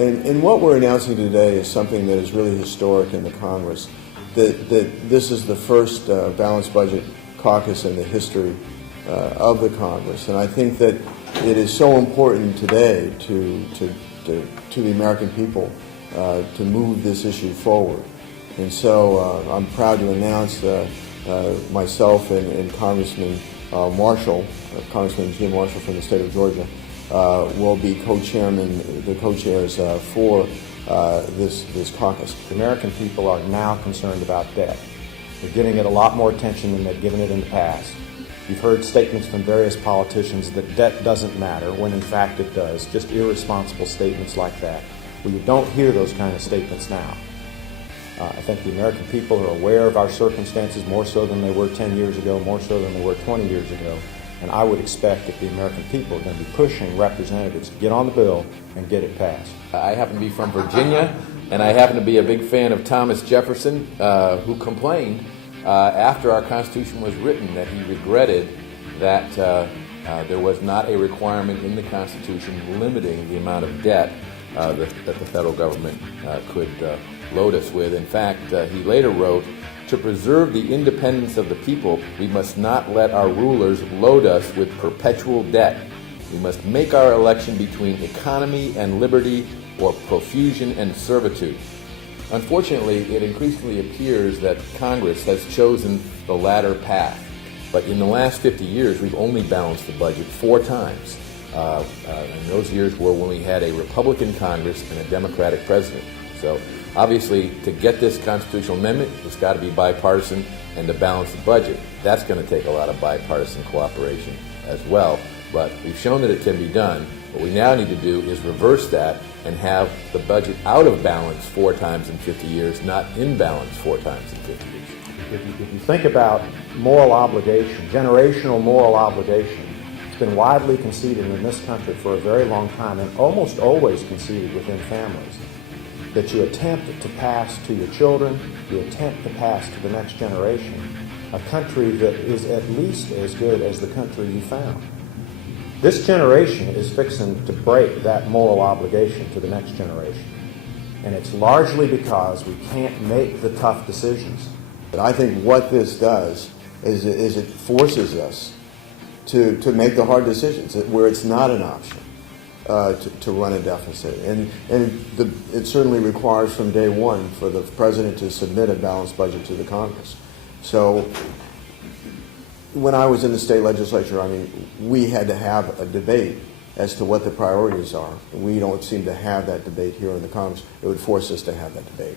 And what we're announcing today is something that is really historic in the Congress, that this is the first balanced budget caucus in the history of the Congress. And I think that it is so important today to the American people to move this issue forward. And so I'm proud to announce myself and Congressman Marshall, Congressman Jim Marshall from the state of Georgia, will be co-chairs for this caucus. The American people are now concerned about debt. They're giving it a lot more attention than they've given it in the past. You've heard statements from various politicians that debt doesn't matter, when in fact it does, just irresponsible statements like that. Well, you don't hear those kind of statements now. I think the American people are aware of our circumstances more so than they were 10 years ago, more so than they were 20 years ago. And I would expect that the American people are going to be pushing representatives to get on the bill and get it passed. I happen to be from Virginia, and I happen to be a big fan of Thomas Jefferson, who complained after our Constitution was written that he regretted that there was not a requirement in the Constitution limiting the amount of debt that the federal government could load us with. In fact, he later wrote, "To preserve the independence of the people, we must not let our rulers load us with perpetual debt. We must make our election between economy and liberty, or profusion and servitude." Unfortunately, it increasingly appears that Congress has chosen the latter path. But in the last 50 years, we've only balanced the budget 4 times. And those years were when we had a Republican Congress and a Democratic president. So obviously, to get this constitutional amendment, it's got to be bipartisan, and to balance the budget, that's going to take a lot of bipartisan cooperation as well. But we've shown that it can be done. What we now need to do is reverse that and have the budget out of balance 4 times in 50 years, not in balance 4 times in 50 years. If you think about moral obligation, generational moral obligation, it's been widely conceded in this country for a very long time, and almost always conceded within families, that you attempt to pass to your children, you attempt to pass to the next generation, a country that is at least as good as the country you found. This generation is fixing to break that moral obligation to the next generation. And it's largely because we can't make the tough decisions. But I think what this does is it forces us to make the hard decisions where it's not an option to run a deficit. And it certainly requires from day one for the president to submit a balanced budget to the Congress. So when I was in the state legislature, I mean, we had to have a debate as to what the priorities are. We don't seem to have that debate here in the Congress. It would force us to have that debate.